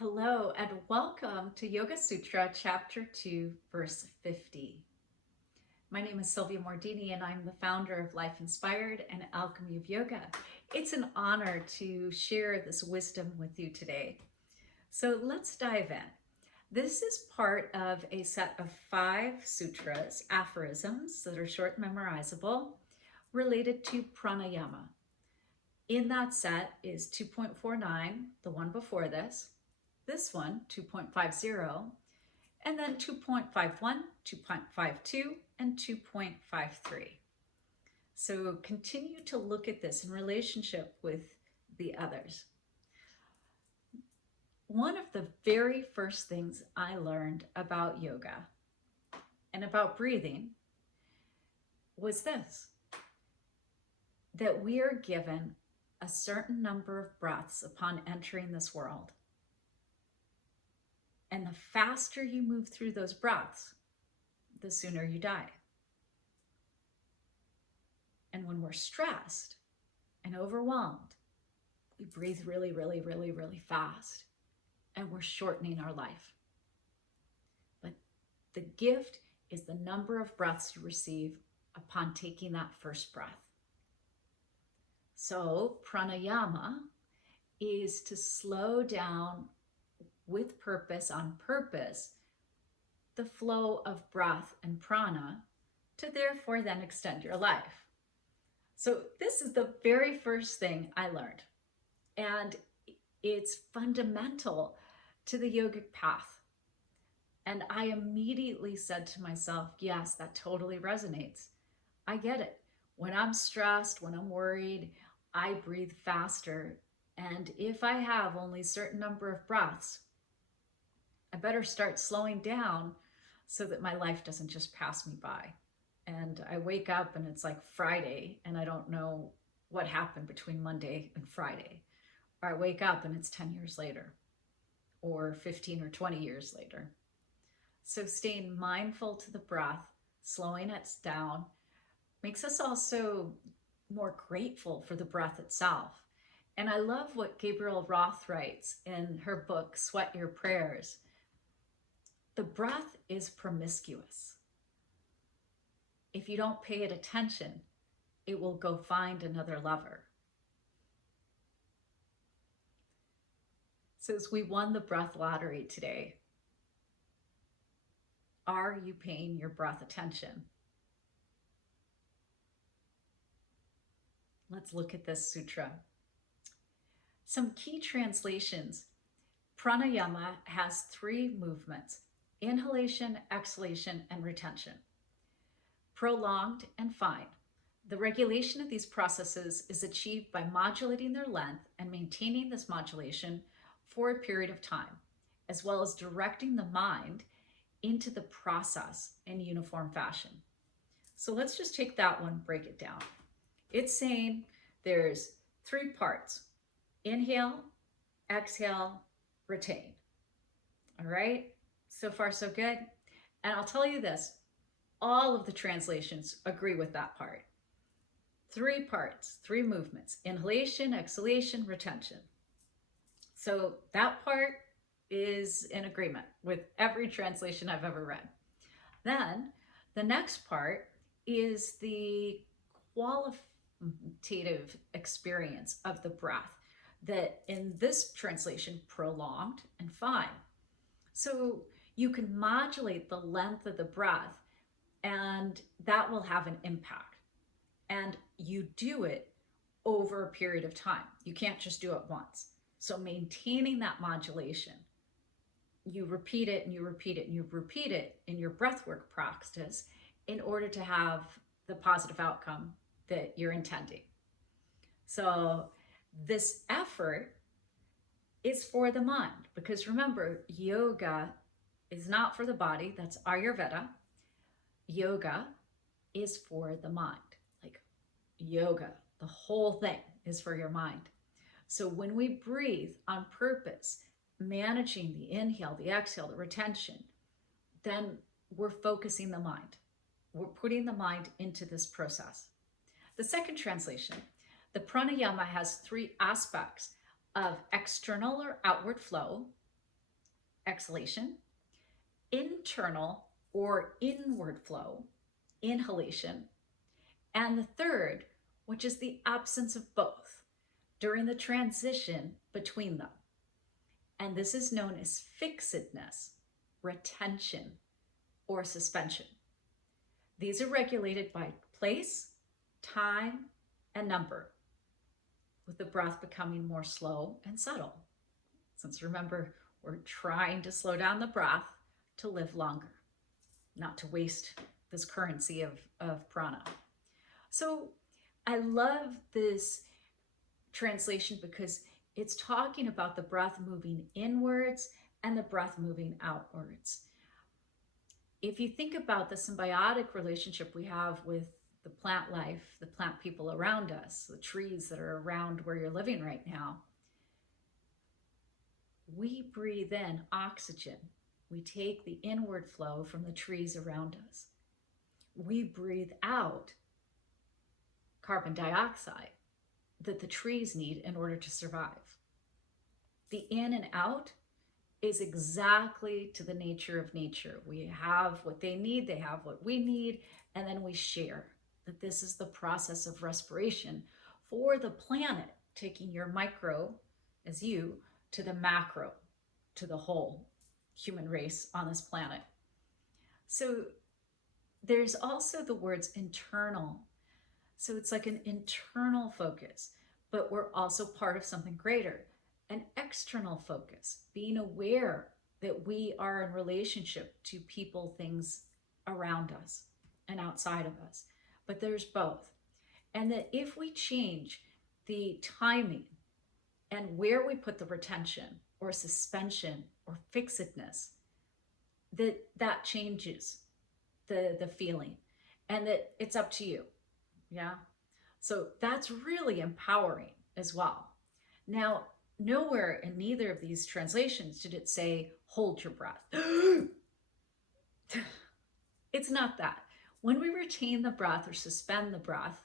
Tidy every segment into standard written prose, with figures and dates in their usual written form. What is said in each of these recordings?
Hello and welcome to Yoga Sutra, Chapter 2, Verse 50. My name is Sylvia Mordini and I'm the founder of Life Inspired and Alchemy of Yoga. It's an honor to share this wisdom with you today. So let's dive in. This is part of a set of 5 sutras, aphorisms that are short and memorizable, related to pranayama. In that set is 2.49, the one before this one, 2.50, and then 2.51, 2.52, and 2.53. So continue to look at this in relationship with the others. One of the very first things I learned about yoga and about breathing was this, that we are given a certain number of breaths upon entering this world. And the faster you move through those breaths, the sooner you die. And when we're stressed and overwhelmed, we breathe really, really, really, really fast, and we're shortening our life. But the gift is the number of breaths you receive upon taking that first breath. So pranayama is to slow down with purpose, on purpose, the flow of breath and prana to therefore then extend your life. So this is the very first thing I learned. And it's fundamental to the yogic path. And I immediately said to myself, yes, that totally resonates. I get it. When I'm stressed, when I'm worried, I breathe faster. And if I have only a certain number of breaths, I better start slowing down so that my life doesn't just pass me by. And I wake up and it's like Friday and I don't know what happened between Monday and Friday. Or I wake up and it's 10 years later or 15 or 20 years later. So staying mindful to the breath, slowing it down, makes us also more grateful for the breath itself. And I love what Gabrielle Roth writes in her book, Sweat Your Prayers. The breath is promiscuous. If you don't pay it attention, it will go find another lover. Says we won the breath lottery today. Are you paying your breath attention? Let's look at this sutra. Some key translations. Pranayama has 3 movements: inhalation, exhalation, and retention. Prolonged and fine. The regulation of these processes is achieved by modulating their length and maintaining this modulation for a period of time, as well as directing the mind into the process in uniform fashion. So let's just take that one, break it down. It's saying there's 3 parts: inhale, exhale, retain. All right, so far so good. And I'll tell you this, all of the translations agree with that part. 3 parts, 3 movements: inhalation, exhalation, retention. So that part is in agreement with every translation I've ever read. Then the next part is the qualitative experience of the breath, that in this translation, prolonged and fine. So you can modulate the length of the breath and that will have an impact. And you do it over a period of time. You can't just do it once. So maintaining that modulation, you repeat it and you repeat it and you repeat it in your breathwork practice in order to have the positive outcome that you're intending. So this effort is for the mind, because remember, yoga is not for the body. That's Ayurveda. Yoga is for the mind. Like yoga, the whole thing is for your mind. So when we breathe on purpose, managing the inhale, the exhale, the retention, then we're focusing the mind. We're putting the mind into this process. The second translation, the pranayama has 3 aspects of external or outward flow, exhalation, internal or inward flow, inhalation, and the third, which is the absence of both during the transition between them. And this is known as fixedness, retention, or suspension. These are regulated by place, time, and number, with the breath becoming more slow and subtle. Since remember, we're trying to slow down the breath to live longer, not to waste this currency of prana. So I love this translation because it's talking about the breath moving inwards and the breath moving outwards. If you think about the symbiotic relationship we have with the plant life, the plant people around us, the trees that are around where you're living right now, we breathe in oxygen. We take the inward flow from the trees around us. We breathe out carbon dioxide that the trees need in order to survive. The in and out is exactly to the nature of nature. We have what they need, they have what we need, and then we share. That this is the process of respiration for the planet, taking your micro as you to the macro, to the whole human race on this planet. So there's also the words internal. So it's like an internal focus, but we're also part of something greater. An external focus, being aware that we are in relationship to people, things around us and outside of us. But there's both. And that if we change the timing and where we put the retention or suspension or fixedness, that changes the feeling, and that it's up to you. Yeah. So that's really empowering as well. Now, nowhere in neither of these translations did it say, hold your breath. It's not that. When we retain the breath or suspend the breath,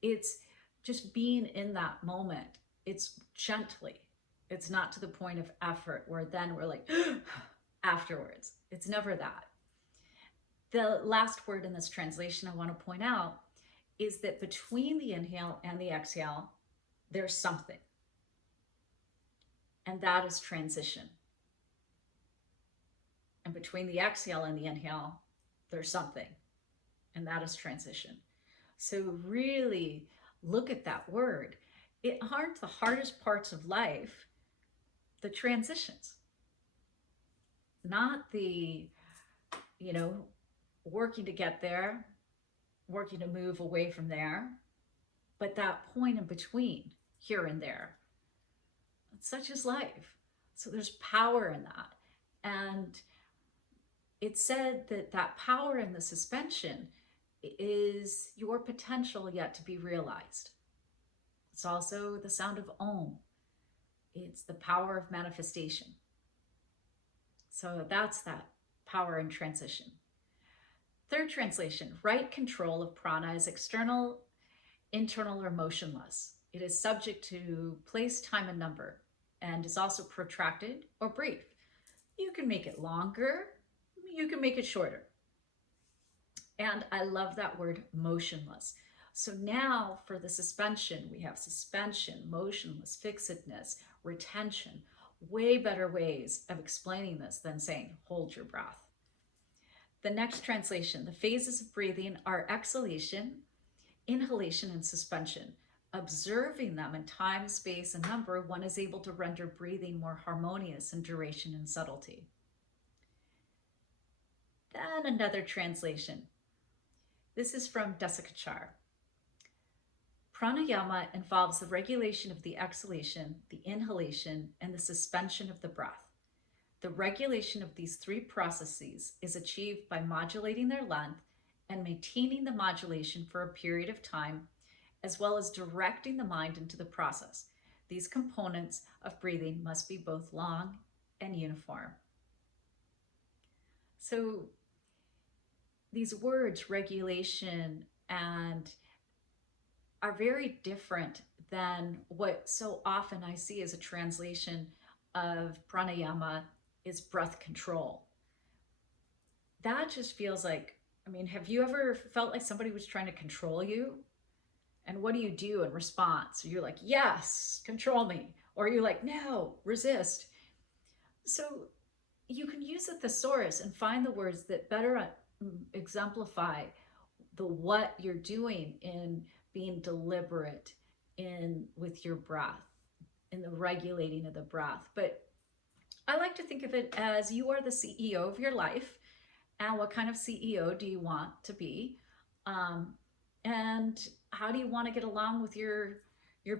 it's just being in that moment. It's gently. It's not to the point of effort where then we're like, afterwards. It's never that. The last word in this translation I want to point out is that between the inhale and the exhale, there's something. And that is transition. And between the exhale and the inhale, there's something. And that is transition. So really look at that word. It aren't the hardest parts of life, the transitions. Not the, working to get there, working to move away from there, but that point in between, here and there. Such is life. So there's power in that. And it's said that power in the suspension is your potential yet to be realized. It's also the sound of Om. It's the power of manifestation. So that's that power in transition. Third translation, right control of prana is external, internal, or motionless. It is subject to place, time, and number, and is also protracted or brief. You can make it longer, you can make it shorter. And I love that word, motionless. So now for the suspension, we have suspension, motionless, fixedness, retention. Way better ways of explaining this than saying, hold your breath. The next translation, the phases of breathing are exhalation, inhalation, and suspension. Observing them in time, space, and number, one is able to render breathing more harmonious in duration and subtlety. Then another translation. This is from Desikachar. Pranayama involves the regulation of the exhalation, the inhalation, and the suspension of the breath. The regulation of these three processes is achieved by modulating their length and maintaining the modulation for a period of time, as well as directing the mind into the process. These components of breathing must be both long and uniform. So these words, regulation, and are very different than what so often I see as a translation of pranayama is breath control. That just feels like, I mean, have you ever felt like somebody was trying to control you? And what do you do in response? You're like, yes, control me. Or you're like, no, resist. So you can use a thesaurus and find the words that better exemplify the what you're doing in being deliberate in with your breath, in the regulating of the breath. But I like to think of it as you are the CEO of your life, and what kind of CEO do you want to be, and how do you want to get along with your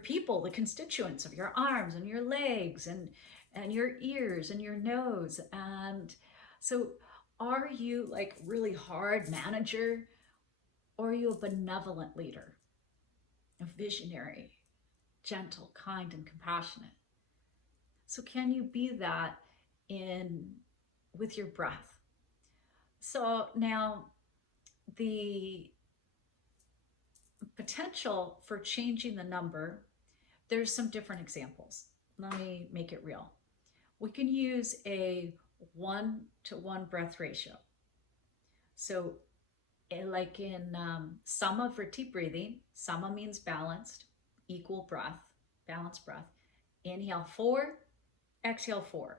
people, the constituents of your arms and your legs and your ears and your nose. And so are you like really hard manager, or are you a benevolent leader, a visionary, gentle, kind, and compassionate? So can you be that in with your breath? So now the potential for changing the number, there's some different examples. Let me make it real. We can use a 1-to-1 breath ratio. So like in sama vriti breathing, sama means balanced, equal breath, balanced breath. Inhale 4, exhale 4.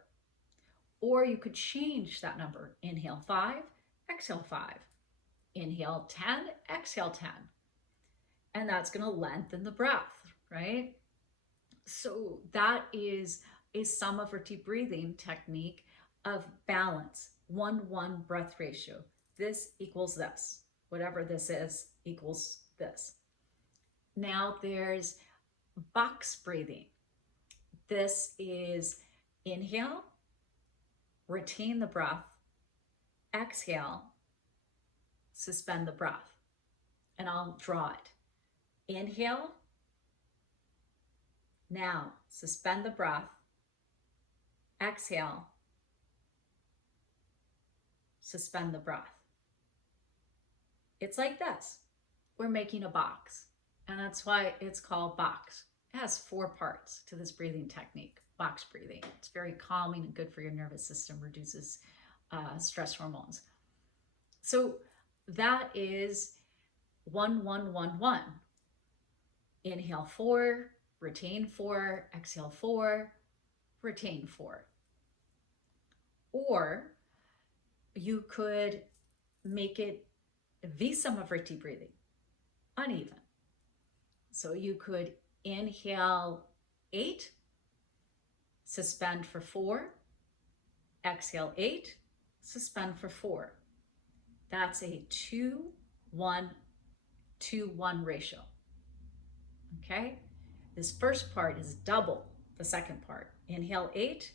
Or you could change that number. Inhale 5, exhale 5. Inhale 10, exhale 10. And that's going to lengthen the breath, right? So that is a sama vriti breathing technique of balance, 1-1 breath ratio. This equals this. Whatever this is equals this. Now there's box breathing. This is inhale, retain the breath, exhale, suspend the breath. And I'll draw it. Inhale. Now suspend the breath. Exhale. Suspend the breath. It's like this. We're making a box, and that's why it's called box. It has 4 parts to this breathing technique, box breathing. It's very calming and good for your nervous system, reduces stress hormones. So that is 1-1-1-1. Inhale 4, retain 4, exhale 4, retain 4. Or you could make it visamavriti breathing, uneven. So you could inhale 8, suspend for 4, exhale 8, suspend for 4. That's a 2-1-2-1 ratio. Okay? This first part is double the second part. Inhale 8,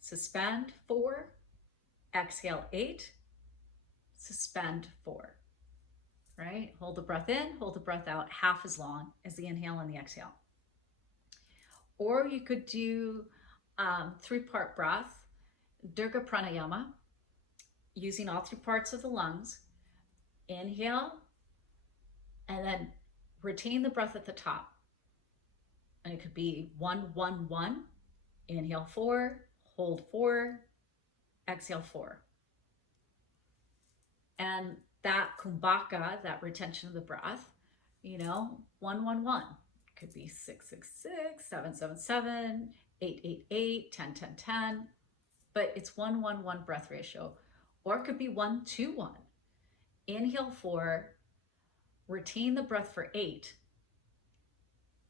suspend 4, exhale 8, suspend 4. Right? Hold the breath in, hold the breath out half as long as the inhale and the exhale. Or you could do 3-part breath, Dirga Pranayama, using all 3 parts of the lungs. Inhale, and then retain the breath at the top. And it could be 1-1-1. Inhale 4, hold 4, exhale 4. And that kumbhaka, that retention of the breath, 1-1-1. Could be 6-6-6, 7-7-7, 8-8-8, 10-10-10. But it's 1-1-1 breath ratio. Or it could be 1-2-1. Inhale 4, retain the breath for 8,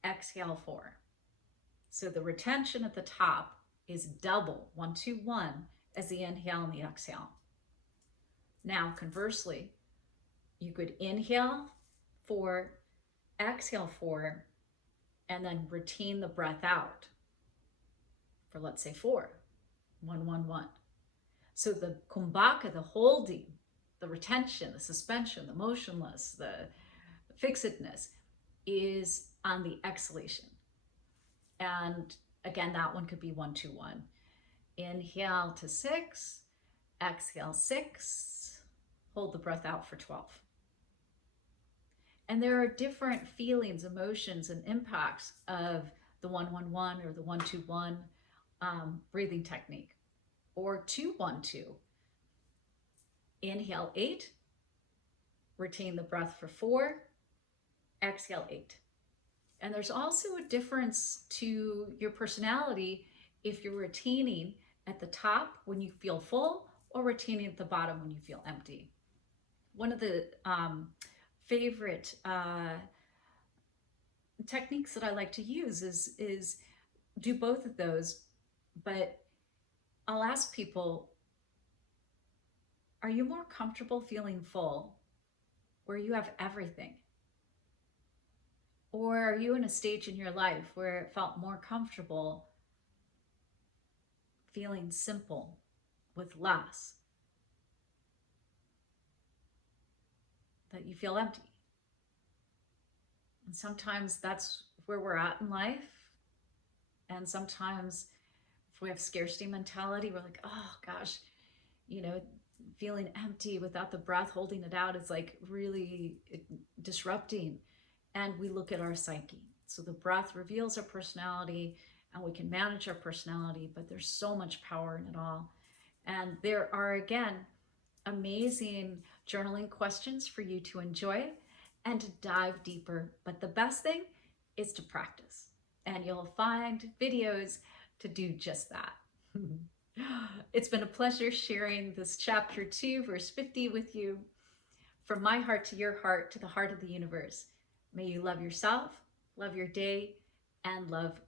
exhale 4. So the retention at the top is double, 1-2-1, as the inhale and the exhale. Now, conversely, you could inhale 4, exhale 4, and then retain the breath out for, let's say, 4, 1-1-1. So the kumbhaka, the holding, the retention, the suspension, the motionless, the fixedness is on the exhalation. And again, that one could be 1-2-1. Inhale to 6, exhale 6, hold the breath out for 12. And there are different feelings, emotions, and impacts of the 1-1-1 or the 1-2-1 breathing technique, or 2-1-2. Inhale 8, retain the breath for 4, exhale 8. And there's also a difference to your personality if you're retaining at the top when you feel full or retaining at the bottom when you feel empty. One of the favorite techniques that I like to use is do both of those, but I'll ask people, are you more comfortable feeling full where you have everything? Or are you in a stage in your life where it felt more comfortable feeling simple with less, that you feel empty? And sometimes that's where we're at in life. And sometimes if we have scarcity mentality, we're like, oh gosh, feeling empty without the breath holding it out is like really disrupting. And we look at our psyche. So the breath reveals our personality, and we can manage our personality, but there's so much power in it all. And there are, again, amazing journaling questions for you to enjoy and to dive deeper. But the best thing is to practice, and you'll find videos to do just that. It's been a pleasure sharing this chapter 2, verse 50 with you. From my heart to your heart, to the heart of the universe. May you love yourself, love your day, and love